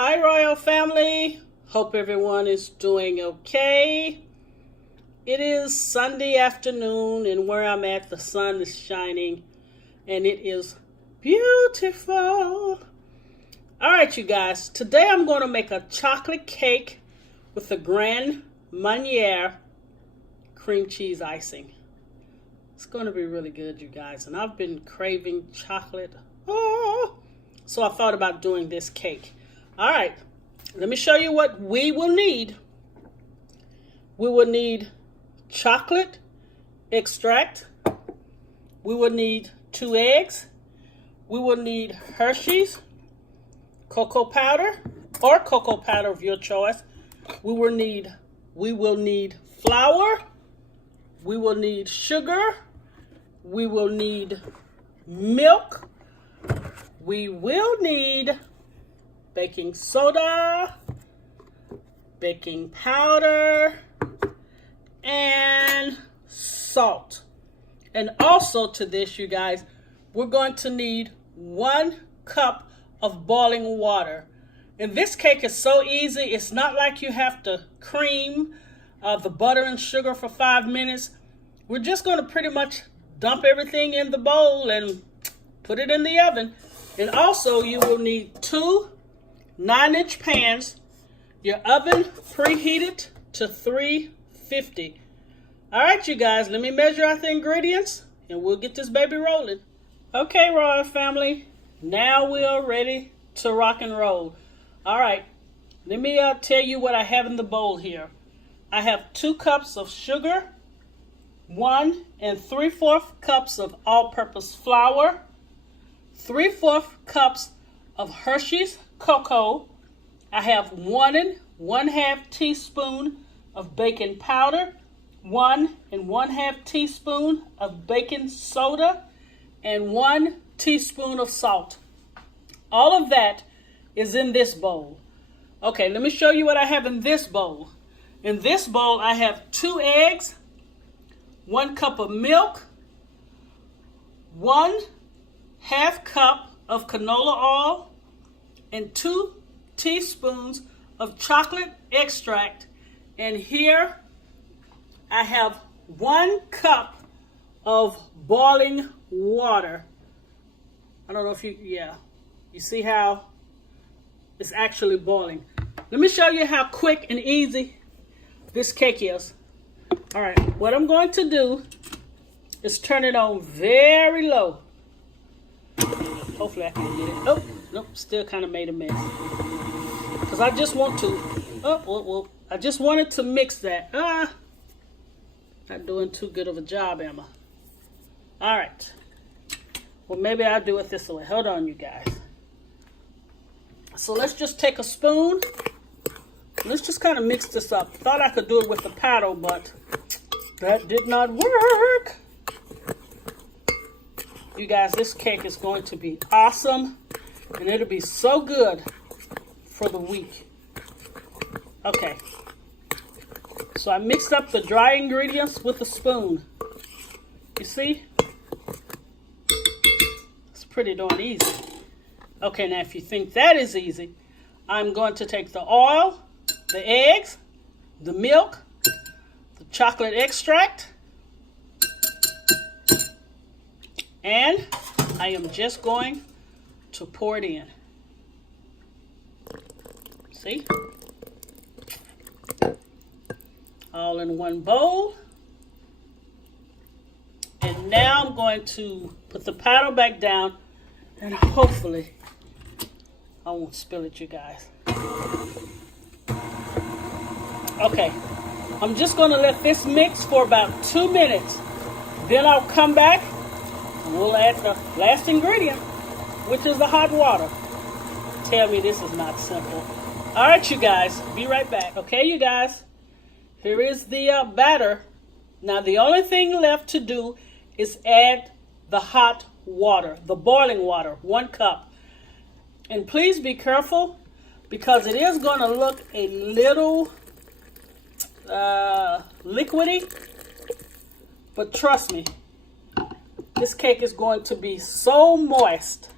Hi, Royal Family. Hope everyone is doing okay. It is Sunday afternoon, and where I'm at, the sun is shining, and it is beautiful. All right, you guys. Today I'm going to make a chocolate cake with the Marnier cream cheese icing. It's going to be really good, you guys, and I've been craving chocolate. So I thought about doing this cake. All right, let me show you what we will need. We will need chocolate extract. We will need 2 eggs. We will need Hershey's cocoa powder or cocoa powder of your choice. We will need flour. We will need sugar. We will need milk. We will need baking soda, baking powder, and salt. And also to this, you guys, we're going to need 1 cup of boiling water. And this cake is so easy. It's not like you have to cream the butter and sugar for 5 minutes. We're just going to pretty much dump everything in the bowl and put it in the oven. And also you will need 2 9-inch pans, your oven preheated to 350. All right, you guys, let me measure out the ingredients and we'll get this baby rolling. Okay, Royal Family, now we are ready to rock and roll. All right, let me tell you what I have in the bowl here. I have 2 cups of sugar, 1 3/4 cups of all-purpose flour, 3/4 cups of Hershey's cocoa. I have 1 1/2 teaspoon of baking powder, 1 1/2 teaspoon of baking soda, and 1 teaspoon of salt. All of that is in this bowl. Okay, let me show you what I have in this bowl. In this bowl, I have 2 eggs, 1 cup of milk, 1/2 cup of canola oil, and 2 teaspoons of chocolate extract. And here I have 1 cup of boiling water. I don't know if you see how it's actually boiling. Let me show you how quick and easy this cake is. All right, what I'm going to do is turn it on very low. Hopefully I can get it. Oh, nope, still kind of made a mess. Because I just want to, I just wanted to mix that. Not doing too good of a job, am I? All right. Well, maybe I'll do it this way. Hold on, you guys. So let's just take a spoon. Let's just kind of mix this up. Thought I could do it with the paddle, but that did not work. You guys, this cake is going to be awesome, and it'll be so good for the week. Okay, so I mixed up the dry ingredients with a spoon. You see? It's pretty darn easy. Okay, now if you think that is easy, I'm going to take the oil, the eggs, the milk, the chocolate extract, and I am just going to pour it in. See? All in one bowl. And now I'm going to put the paddle back down, and hopefully I won't spill it, you guys. Okay, I'm just going to let this mix for about 2 minutes. Then I'll come back. We'll add the last ingredient, which is the hot water. Tell me this is not simple. All right, you guys, be right back. Okay, you guys, here is the batter. Now, the only thing left to do is add the hot water, the boiling water, 1 cup. And please be careful because it is going to look a little liquidy, but trust me, this cake is going to be so moist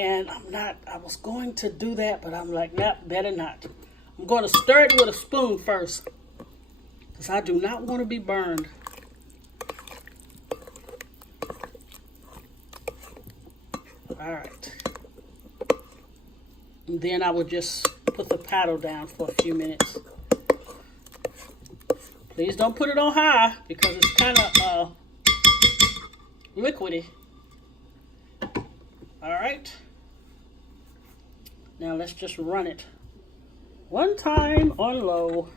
And I was going to do that, but I'm like, nah, better not. I'm going to stir it with a spoon first, because I do not want to be burned. All right. And then I will just put the paddle down for a few minutes. Please don't put it on high, because it's kind of liquidy. All right. Now let's just run it one time on low.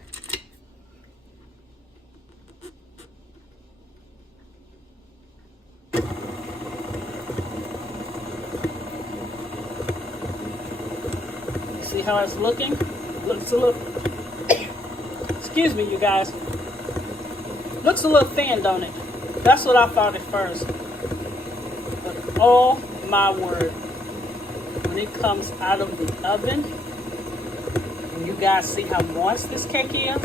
See how it's looking? Looks a little, excuse me, you guys. Looks a little thin, don't it? That's what I thought at first. But oh my word, when it comes out of the oven, and you guys see how moist this cake is.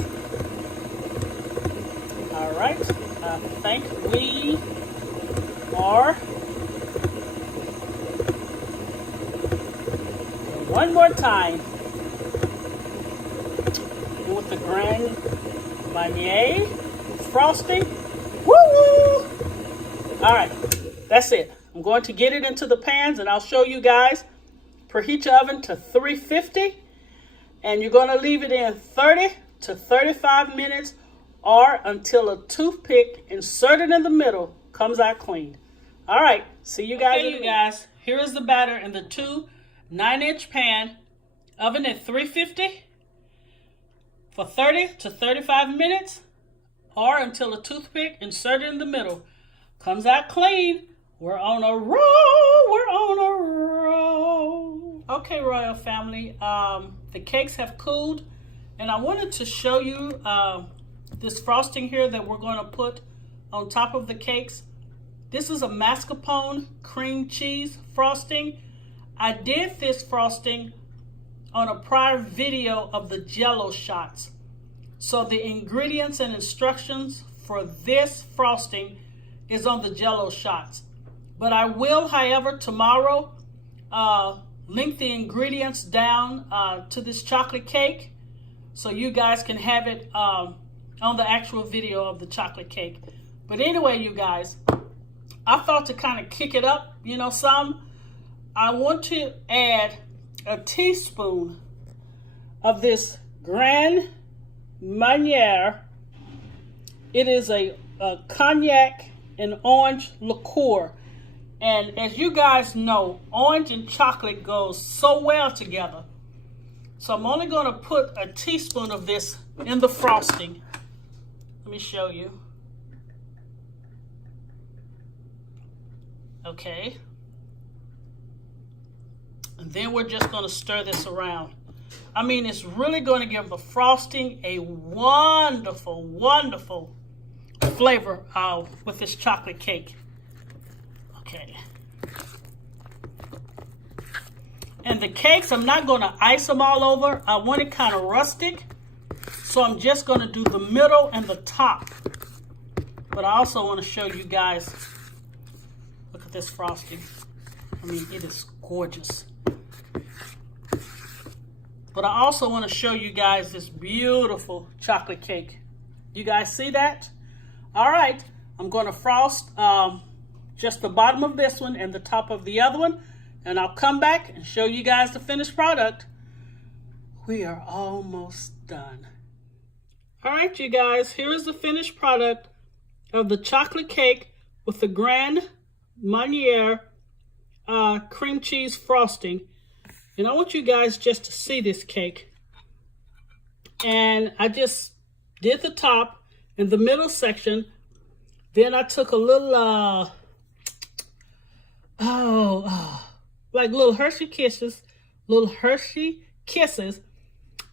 All right, I think we are. One more time. And with the Grand Marnier frosting. Woo! All right, that's it. I'm going to get it into the pans, and I'll show you guys. Preheat your oven to 350, and you're going to leave it in 30 to 35 minutes, or until a toothpick inserted in the middle comes out clean. All right, see you guys. Okay, you guys, here is the batter in the 2 9-inch pan, oven at 350 for 30 to 35 minutes, or until a toothpick inserted in the middle comes out clean. We're on a roll. We're on a roll. Okay, Royal Family, the cakes have cooled, and I wanted to show you this frosting here that we're going to put on top of the cakes. This is a mascarpone cream cheese frosting. I did this frosting on a prior video of the Jell-O shots. So the ingredients and instructions for this frosting is on the Jell-O shots. But I will, however, tomorrow link the ingredients down to this chocolate cake, so you guys can have it on the actual video of the chocolate cake. But anyway, you guys, I thought to kind of kick it up, I want to add a teaspoon of this Grand Marnier. It is a cognac and orange liqueur. And as you guys know, orange and chocolate goes so well together. So I'm only going to put a teaspoon of this in the frosting. Let me show you. Okay. And then we're just going to stir this around. I mean, it's really going to give the frosting a wonderful, wonderful flavor with this chocolate cake. Okay. And the cakes, I'm not going to ice them all over. I want it kind of rustic. So I'm just going to do the middle and the top. But I also want to show you guys, look at this frosting. I mean, it is gorgeous. But I also want to show you guys this beautiful chocolate cake. You guys see that? All right, I'm going to frost just the bottom of this one and the top of the other one, and I'll come back and show you guys the finished product. We are almost done. All right, you guys, here is the finished product of the chocolate cake with the Grand Marnier cream cheese frosting. And I want you guys just to see this cake. And I just did the top and the middle section. Then I took a little, like little Hershey Kisses,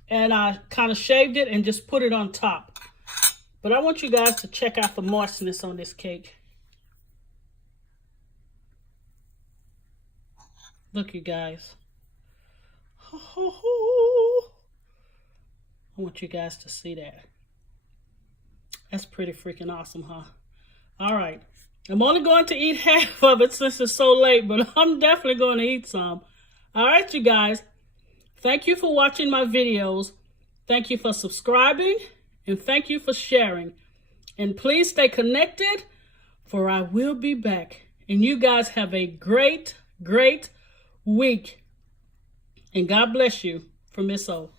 and I kind of shaved it and just put it on top. But I want you guys to check out the moistness on this cake. Look, you guys. I want you guys to see that. That's pretty freaking awesome, huh? All right. I'm only going to eat half of it since it's so late, but I'm definitely going to eat some. All right, you guys. Thank you for watching my videos. Thank you for subscribing. And thank you for sharing. And please stay connected, for I will be back. And you guys have a great, great week. And God bless you from Miss O.